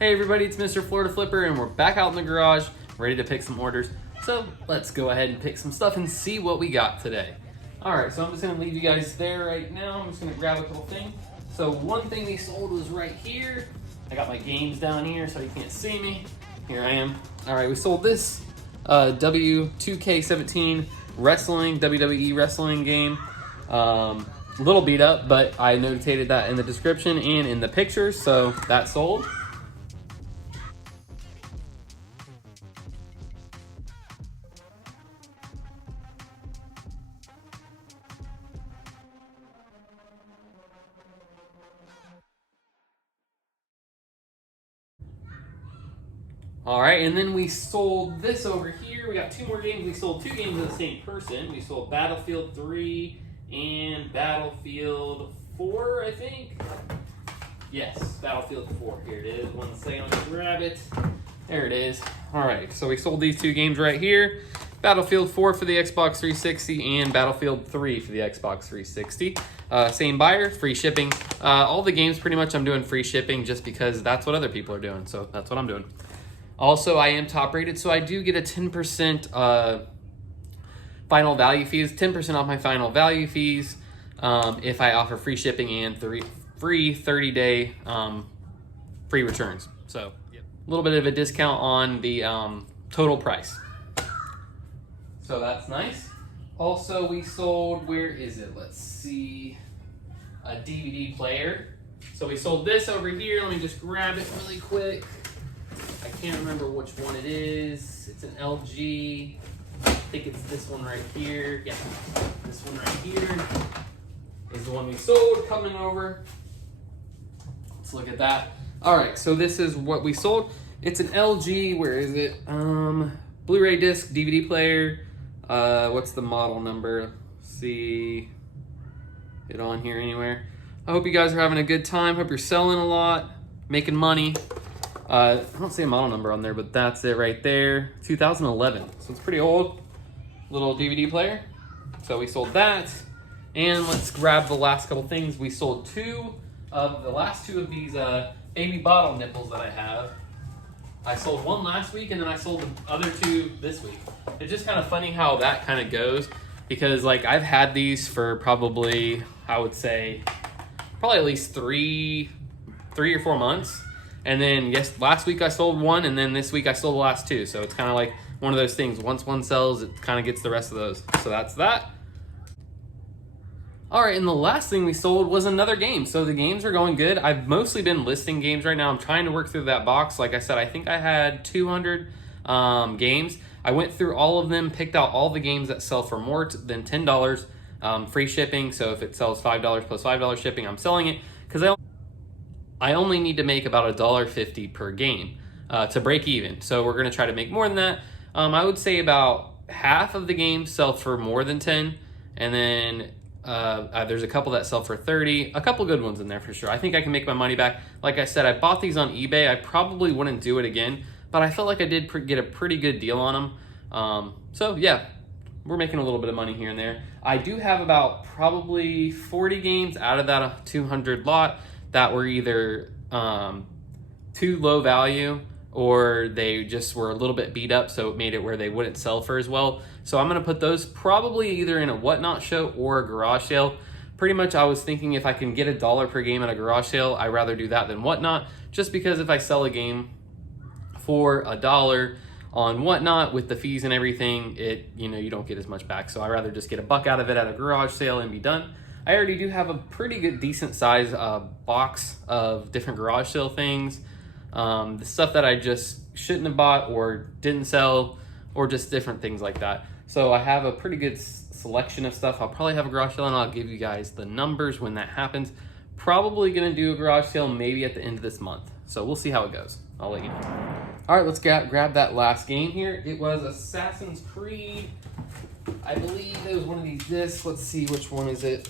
Hey everybody, it's MrFloridaFlipper and we're back out in the garage, ready to pick some orders. So let's go ahead and pick some stuff and see what we got today. Alright, so I'm just going to leave you guys there right now. I'm just going to grab a couple things. So one thing they sold was right here. I got my games down here so you can't see me. Here I am. Alright, we sold this W2K17 wrestling, WWE wrestling game. A little beat up, but I notated that in the description and in the pictures, so that sold. All right, and then we sold this over here. We got two more games. We sold two games of the same person. We sold Battlefield 3 and Battlefield 4, I think. Yes, Battlefield 4. Here it is. One second, let me grab it. There it is. All right, so we sold these two games right here. Battlefield 4 for the Xbox 360 and Battlefield 3 for the Xbox 360. Same buyer, free shipping. All the games pretty much I'm doing free shipping just because that's what other people are doing, so that's what I'm doing. Also, I am top rated, so I do get a 10% final value fees, 10% off my final value fees if I offer free shipping and free 30-day free returns. So a little bit of a discount on the total price. So that's nice. Also, we sold, where is it? Let's see, a DVD player. So we sold this over here. Let me just grab it really quick. I can't remember which one it is. It's an LG. I think it's this one right here. Yeah, this one right here is the one we sold coming over. Let's look at that. All right, so this is what we sold. It's an LG, where is it? Blu-ray disc, DVD player. What's the model number? Let's see it on here anywhere. I hope you guys are having a good time. Hope you're selling a lot, making money. I don't see a model number on there, but that's it right there. 2011, so it's pretty old. Little DVD player. So we sold that. And let's grab the last couple things. We sold the last two of these baby bottle nipples that I have. I sold one last week, and then I sold the other two this week. It's just kind of funny how that kind of goes, because like I've had these for probably, I would say, probably at least three or 4 months. And then last week I sold one, and then this week I sold the last two. So it's kind of like one of those things. Once one sells, it kind of gets the rest of those. So that's that. All right, and the last thing we sold was another game. So the games are going good. I've mostly been listing games right now. I'm trying to work through that box. Like I said, I think I had 200 games. I went through all of them, picked out all the games that sell for more than $10, free shipping. So if it sells $5 plus $5 shipping, I'm selling it, because I only need to make about $1.50 per game to break even. So we're gonna try to make more than that. I would say about half of the games sell for more than 10, and then there's a couple that sell for 30. A couple good ones in there for sure. I think I can make my money back. Like I said, I bought these on eBay. I probably wouldn't do it again, but I felt like I did get a pretty good deal on them. So yeah, we're making a little bit of money here and there. I do have about probably 40 games out of that 200 lot that were either too low value, or they just were a little bit beat up, so it made it where they wouldn't sell for as well. So I'm gonna put those probably either in a whatnot show or a garage sale. Pretty much I was thinking if I can get $1 per game at a garage sale, I'd rather do that than whatnot, just because if I sell a game for $1 on whatnot with the fees and everything, you don't get as much back. So I'd rather just get a buck out of it at a garage sale and be done. I already do have a pretty good, decent size box of different garage sale things. The stuff that I just shouldn't have bought or didn't sell, or just different things like that. So I have a pretty good selection of stuff. I'll probably have a garage sale, and I'll give you guys the numbers when that happens. Probably gonna do a garage sale maybe at the end of this month. So we'll see how it goes. I'll let you know. All right, let's grab that last game here. It was Assassin's Creed. I believe it was one of these discs. Let's see, which one is it?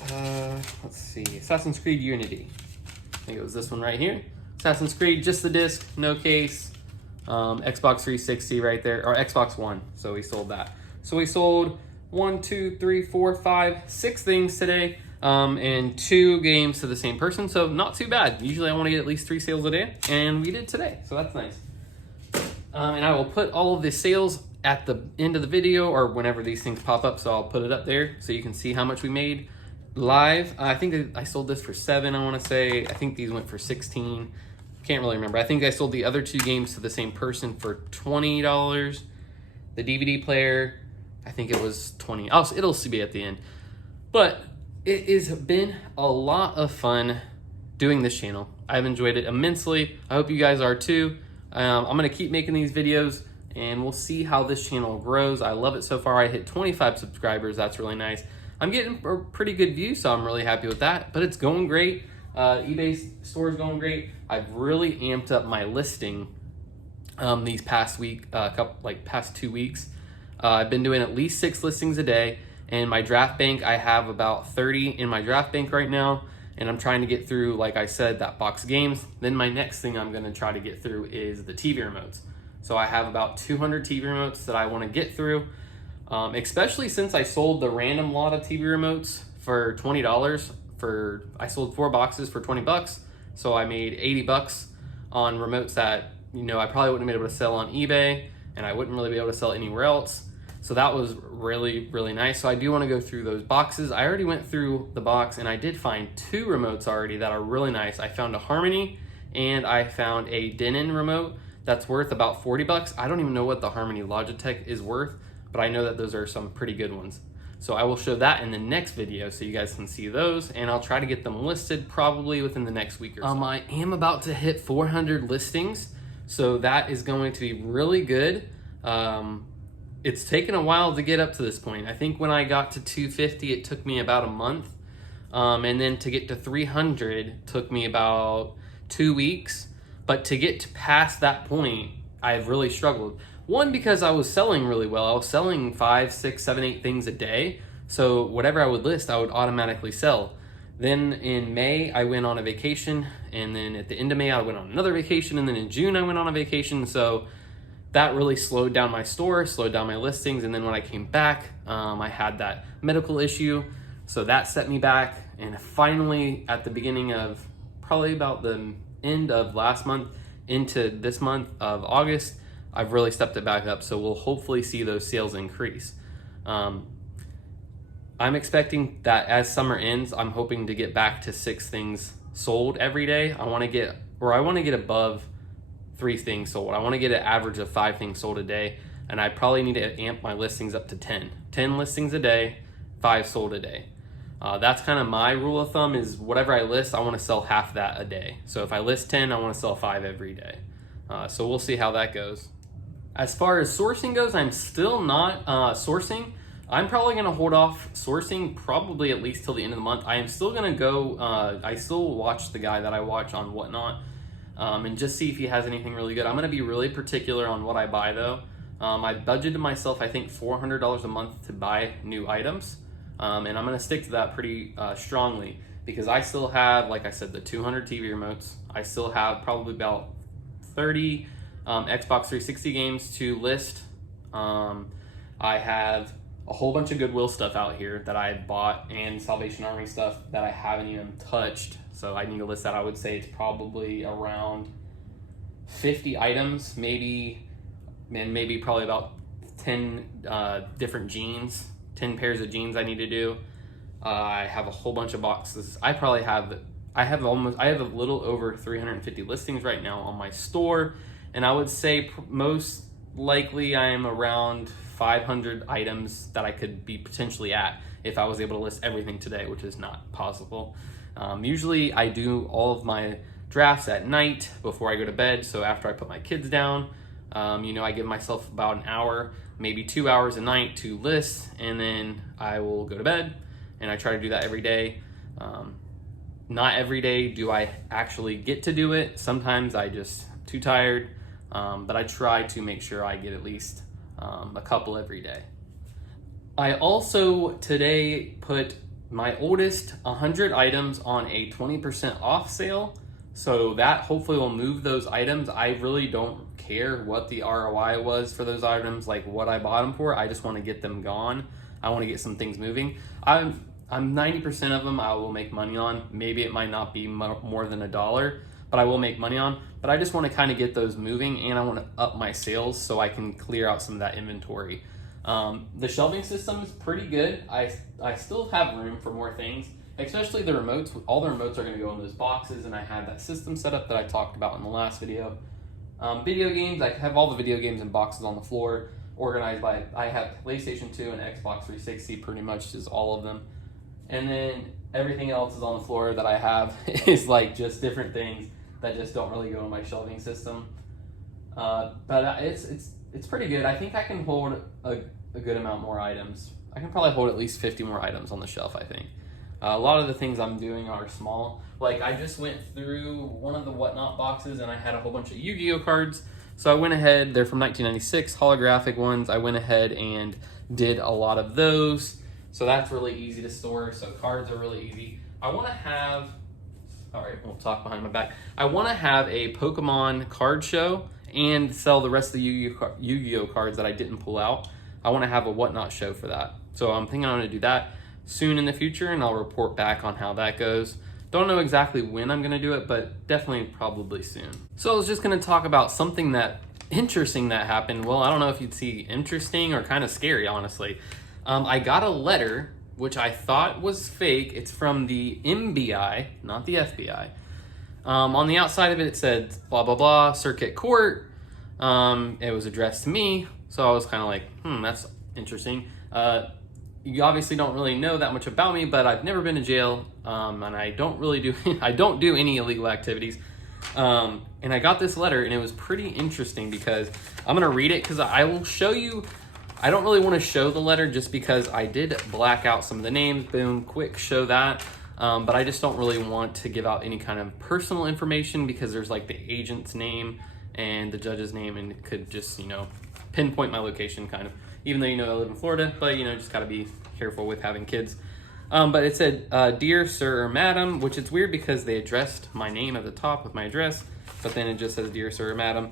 Let's see, Assassin's Creed Unity. I think it was this one right here. Assassin's Creed, just the disc, no case. Xbox 360 right there, or Xbox One. So we sold that. So we sold 1, 2, 3, 4, 5, 6 things today. and 2 games to the same person, so not too bad. Usually I want to get at least 3 sales a day, and we did today, so that's nice. And I will put all of the sales at the end of the video or whenever these things pop up, so I'll put it up there so you can see how much we made live. I think I sold this for 7, I want to say. I think these went for 16. Can't really remember. I think I sold the other 2 games to the same person for $20. The DVD player, I think it was 20. It'll be at the end. But it has been a lot of fun doing this channel. I've enjoyed it immensely. I hope you guys are too. I'm going to keep making these videos, and we'll see how this channel grows. I love it so far. I hit 25 subscribers. That's really nice. I'm getting a pretty good view, so I'm really happy with that. But it's going great. eBay store is going great. I've really amped up my listing these past past 2 weeks. I've been doing at least 6 listings a day, and my draft bank, I have about 30 in my draft bank right now, and I'm trying to get through, like I said, that box games. Then my next thing I'm going to try to get through is the TV remotes. So I have about 200 TV remotes that I want to get through, especially since I sold the random lot of TV remotes for $20. I sold 4 boxes for 20 bucks, so I made 80 bucks on remotes that, you know, I probably wouldn't have been able to sell on eBay, and I wouldn't really be able to sell anywhere else. So that was really, really nice. So I do want to go through those boxes. I already went through the box, and I did find 2 remotes already that are really nice. I found a Harmony, and I found a Denon remote that's worth about 40 bucks. I don't even know what the Harmony Logitech is worth, but I know that those are some pretty good ones. So I will show that in the next video so you guys can see those, and I'll try to get them listed probably within the next week or so. I am about to hit 400 listings, so that is going to be really good. It's taken a while to get up to this point. I think when I got to 250, it took me about a month. And then to get to 300 took me about 2 weeks. But to get past that point, I've really struggled. One, because I was selling really well. I was selling 5, 6, 7, 8 things a day. So whatever I would list, I would automatically sell. Then in May, I went on a vacation. And then at the end of May, I went on another vacation. And then in June, I went on a vacation. So that really slowed down my store, slowed down my listings. And then when I came back, I had that medical issue. So that set me back. And finally, at the beginning of probably about the end of last month into this month of August, I've really stepped it back up. So we'll hopefully see those sales increase. I'm expecting that as summer ends, I'm hoping to get back to 6 things sold every day. I want to get above 3 things sold. I want to get an average of 5 things sold a day, and I probably need to amp my listings up to 10 listings a day, 5 sold a day. That's kind of my rule of thumb, is whatever I list, I want to sell half that a day. So if I list 10, I want to sell 5 every day. So we'll see how that goes. As far as sourcing goes, I'm still not sourcing. I'm probably going to hold off sourcing probably at least till the end of the month. I am still going to go, I still watch the guy that I watch on Whatnot, and just see if he has anything really good. I'm going to be really particular on what I buy though. I budgeted myself, I think, $400 a month to buy new items. And I'm going to stick to that pretty strongly, because I still have, like I said, the 200 TV remotes. I still have probably about 30 Xbox 360 games to list. I have a whole bunch of Goodwill stuff out here that I bought, and Salvation Army stuff that I haven't even touched. So I need to list that. I would say it's probably around 50 items, maybe probably about 10 different jeans, 10 pairs of jeans I need to do. I have a whole bunch of boxes. I have a little over 350 listings right now on my store, and I would say most likely I am around 500 items that I could be potentially at if I was able to list everything today, which is not possible. Usually I do all of my drafts at night before I go to bed. So after I put my kids down, I give myself about an hour, maybe 2 hours a night to list, and then I will go to bed, and I try to do that every day. Not every day do I actually get to do it. Sometimes I just too tired, but I try to make sure I get at least a couple every day. I also today put my oldest 100 items on a 20% off sale. So that hopefully will move those items. I really don't care what the ROI was for those items, like what I bought them for. I just want to get them gone. I want to get some things moving. I'm 90% of them I will make money on. Maybe it might not be more than $1, but I will make money on. But I just want to kind of get those moving, and I want to up my sales so I can clear out some of that inventory. The shelving system is pretty good. I still have room for more things, especially the remotes. All the remotes are going to go in those boxes, and I have that system set up that I talked about in the last video. Video games, I have all the video games in boxes on the floor, organized by, I have PlayStation 2 and Xbox 360, pretty much is all of them. And then everything else is on the floor that I have is like just different things that just don't really go in my shelving system. But it's pretty good. I think I can hold a good amount more items. I can probably hold at least 50 more items on the shelf, I think. A lot of the things I'm doing are small. Like I just went through one of the Whatnot boxes and I had a whole bunch of Yu-Gi-Oh cards. So I went ahead, they're from 1996, holographic ones. I went ahead and did a lot of those. So that's really easy to store. So cards are really easy. I want to have, all right, we'll talk behind my back. I want to have a Pokemon card show and sell the rest of the Yu-Gi-Oh cards that I didn't pull out. I want to have a Whatnot show for that. So I'm thinking I'm going to do that soon in the future, and I'll report back on how that goes. Don't know exactly when I'm going to do it, but definitely probably soon. So I was just going to talk about something interesting that happened. Well, I don't know if you'd see interesting or kind of scary, honestly. I got a letter, which I thought was fake. It's from the MBI, not the FBI. On the outside of it, it said blah, blah, blah, Circuit Court. It was addressed to me. So I was kind of like, that's interesting. You obviously don't really know that much about me, but I've never been to jail, and I don't really do, I don't do any illegal activities. And I got this letter, and it was pretty interesting because I'm going to read it because I will show you. I don't really want to show the letter just because I did black out some of the names. Boom, quick, show that. But I just don't really want to give out any kind of personal information because there's like the agent's name and the judge's name, and it could just, pinpoint my location kind of. Even though, I live in Florida, but, just got to be careful with having kids. But it said, Dear Sir or Madam, which it's weird because they addressed my name at the top with my address, but then it just says, Dear Sir or Madam.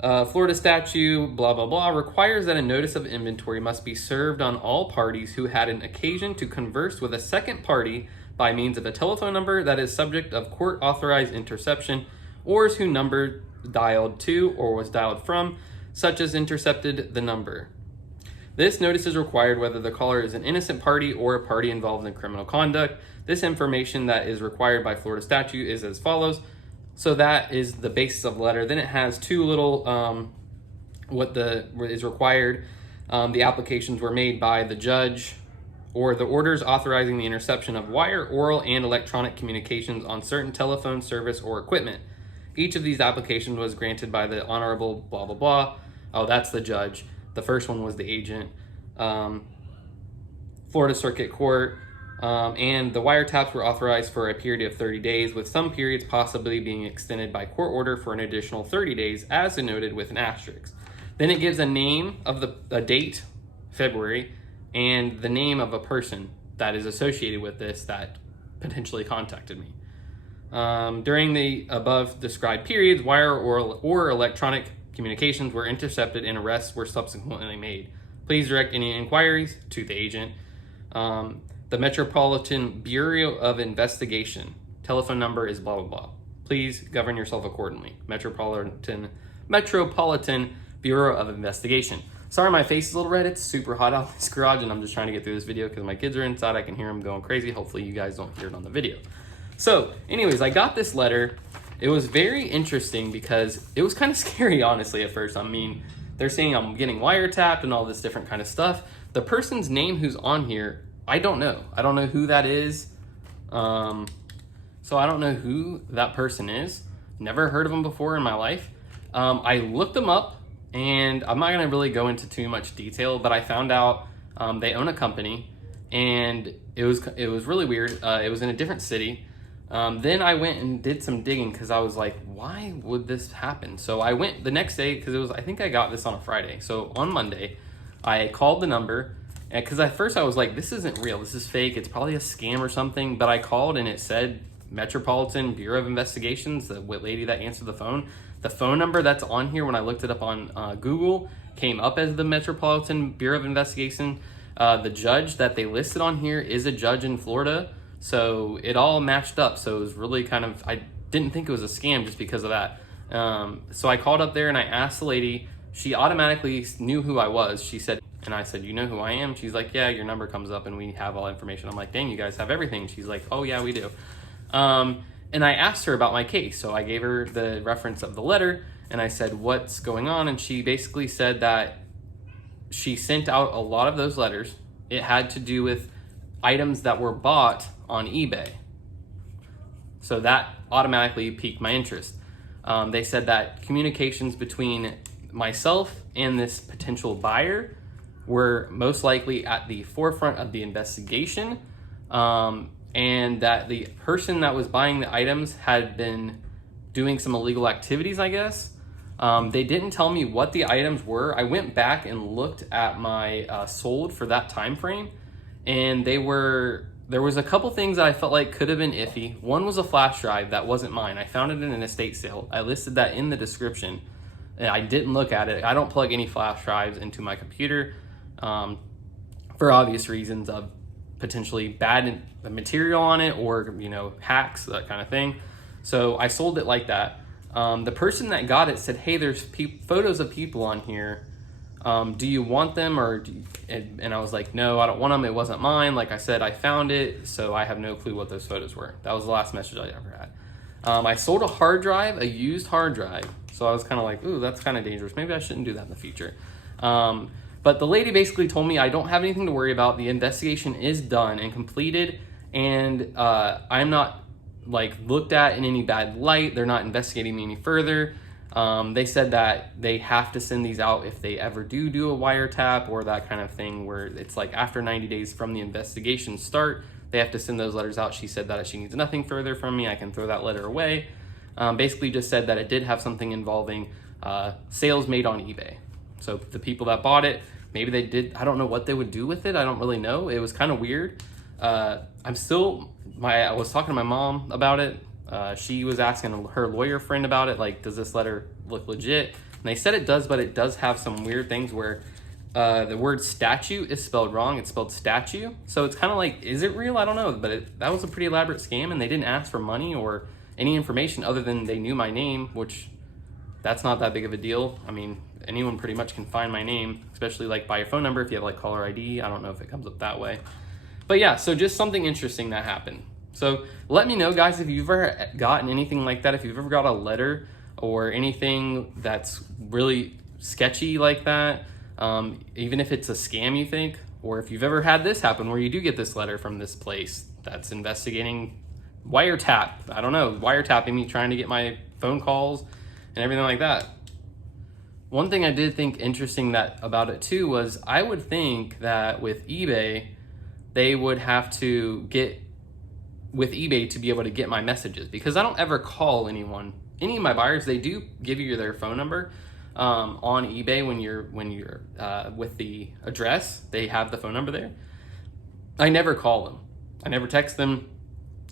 Florida statute, blah, blah, blah, requires that a notice of inventory must be served on all parties who had an occasion to converse with a second party by means of a telephone number that is subject of court-authorized interception, or whose number dialed to or was dialed from, such as intercepted the number. This notice is required whether the caller is an innocent party or a party involved in criminal conduct. This information that is required by Florida statute is as follows. So that is the basis of the letter. Then it has two little, what is required. The applications were made by the judge, or the orders authorizing the interception of wire, oral, and electronic communications on certain telephone service or equipment. Each of these applications was granted by the Honorable blah, blah, blah. Oh, that's the judge. The first one was the agent. Florida Circuit Court. And the wiretaps were authorized for a period of 30 days, with some periods possibly being extended by court order for an additional 30 days, as denoted with an asterisk. Then it gives a name of a date, February, and the name of a person that is associated with this that potentially contacted me. During the above described periods, wire or electronic communications were intercepted and arrests were subsequently made. Please direct any inquiries to the agent. The Metropolitan Bureau of Investigation. Telephone number is blah, blah, blah. Please govern yourself accordingly. Metropolitan Bureau of Investigation. Sorry, my face is a little red. It's super hot out in this garage, and I'm just trying to get through this video because my kids are inside. I can hear them going crazy. Hopefully you guys don't hear it on the video. So anyways, I got this letter. It was very interesting because it was kind of scary, honestly, at first. I mean, they're saying I'm getting wiretapped and all this different kind of stuff. The person's name who's on here, I don't know. I don't know who that is. So I don't know who that person is. Never heard of them before in my life. I looked them up, and I'm not gonna really go into too much detail, but I found out they own a company, and it was really weird. It was in a different city. Then I went and did some digging because I was like, why would this happen? So I went the next day because I think I got this on a Friday. So on Monday, I called the number, because at first I was like, this isn't real. This is fake. It's probably a scam or something. But I called and it said Metropolitan Bureau of Investigations, the lady that answered the phone. The phone number that's on here, when I looked it up on Google, came up as the Metropolitan Bureau of Investigation. The judge that they listed on here is a judge in Florida, so it all matched up. So it was really kind of, I didn't think it was a scam just because of that. So I called up there and I asked the lady. She automatically knew who I was. She said, and I said, you know who I am? She's like, yeah, your number comes up and we have all information. I'm like, dang, you guys have everything. She's like, oh yeah, we do. And I asked her about my case. So I gave her the reference of the letter and I said, what's going on? And she basically said that she sent out a lot of those letters. It had to do with items that were bought on eBay. So that automatically piqued my interest. They said that communications between myself and this potential buyer were most likely at the forefront of the investigation, and that the person that was buying the items had been doing some illegal activities, I guess. They didn't tell me what the items were. I went back and looked at my sold for that time frame, and there was a couple things that I felt like could have been iffy. One was a flash drive that wasn't mine. I found it in an estate sale. I listed that in the description. And I didn't look at it. I don't plug any flash drives into my computer for obvious reasons of potentially bad material on it or, you know, hacks, that kind of thing. So I sold it like that. The person that got it said, hey, there's photos of people on here. Do you want them? And I was like, no, I don't want them. It wasn't mine. Like I said, I found it, so I have no clue what those photos were. That was the last message I ever had. I sold a hard drive, a used hard drive. So I was kind of like, ooh, that's kind of dangerous. Maybe I shouldn't do that in the future. But the lady basically told me I don't have anything to worry about. The investigation is done and completed, and I'm not like looked at in any bad light. They're not investigating me any further. They said that they have to send these out if they ever do a wiretap or that kind of thing, where it's like after 90 days from the investigation start, they have to send those letters out. She said that if she needs nothing further from me, I can throw that letter away. Basically just said that it did have something involving sales made on eBay. So the people that bought it, maybe they did, I don't know what they would do with it. I don't really know. It was kind of weird. I was talking to my mom about it. She was asking her lawyer friend about it, like, does this letter look legit? And they said it does, but it does have some weird things where the word statue is spelled wrong. It's spelled statue. So it's kind of like, is it real? I don't know. But that was a pretty elaborate scam, and they didn't ask for money or any information other than they knew my name, which that's not that big of a deal. I mean, anyone pretty much can find my name, especially like by your phone number if you have like caller ID. I don't know if it comes up that way. But yeah, so just something interesting that happened. So let me know, guys, if you've ever gotten anything like that, if you've ever got a letter or anything that's really sketchy like that, even if it's a scam you think, or if you've ever had this happen where you do get this letter from this place that's investigating wiretapping me, trying to get my phone calls and everything like that. One thing I did think interesting about it too was I would think that with eBay, they would have to get with eBay to be able to get my messages, because I don't ever call anyone. Any of my buyers, they do give you their phone number on eBay when you're with the address. They have the phone number there. I never call them. I never text them.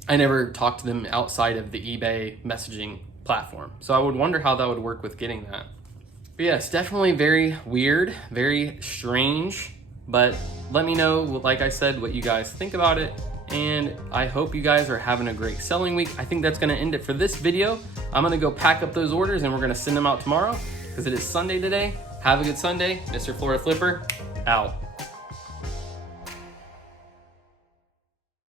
I never talk to them outside of the eBay messaging platform. So I would wonder how that would work with getting that. But yeah, it's definitely very weird, very strange. But let me know, like I said, what you guys think about it. And I hope you guys are having a great selling week. I think that's gonna end it for this video. I'm gonna go pack up those orders and we're gonna send them out tomorrow because it is Sunday today. Have a good Sunday. Mr. Florida Flipper, out.